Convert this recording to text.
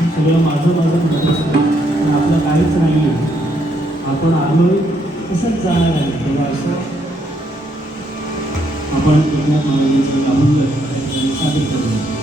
सगळं माझं माझं म्हणत पण आपलं काहीच नाही आहे आपण आलो तसंच जाणार आहे. तेव्हा असं. आपण एकनाथ महाराजांचं आपण सादर करूया.